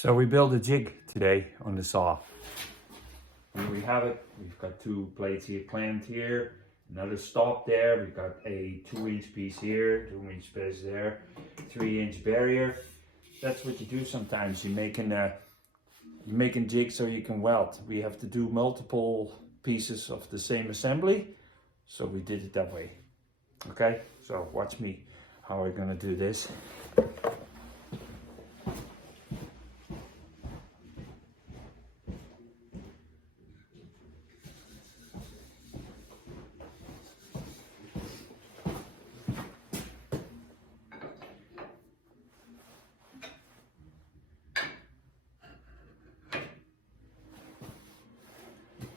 So we built a jig today on the saw. Here we have it. We've got two plates here clamped here, another stop there. We've got a 2-inch piece here, 2-inch piece there, 3-inch barrier. That's what you do sometimes. You're making jigs so you can weld. We have to do multiple pieces of the same assembly, so we did it that way. Okay, so watch me how we're gonna do this.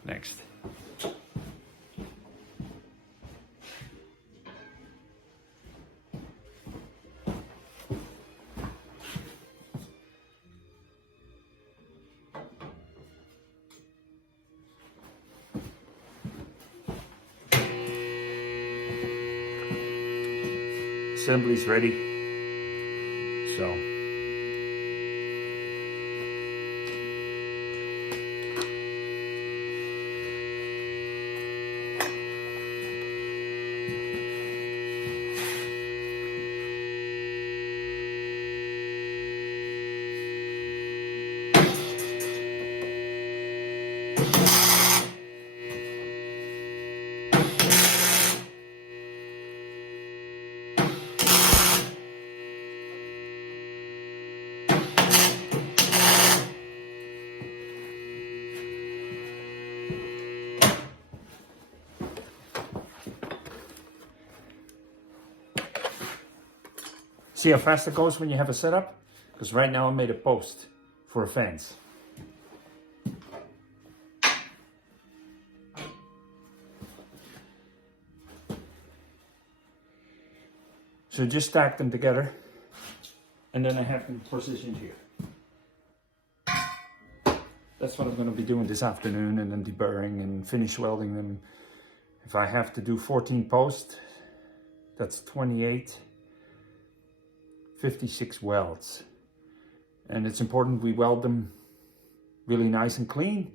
Next. Assembly's ready. So see how fast it goes when you have a setup? Because right now I made a post for a fence. So just stack them together, and then I have them positioned here. That's what I'm going to be doing this afternoon, and then deburring and finish welding them. If I have to do 14 posts, that's 28. 56 welds, and it's important we weld them really nice and clean,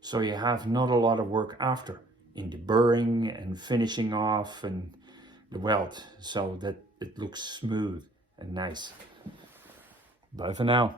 so you have not a lot of work after in the burring and finishing off and the weld, so that it looks smooth and nice. Bye for now.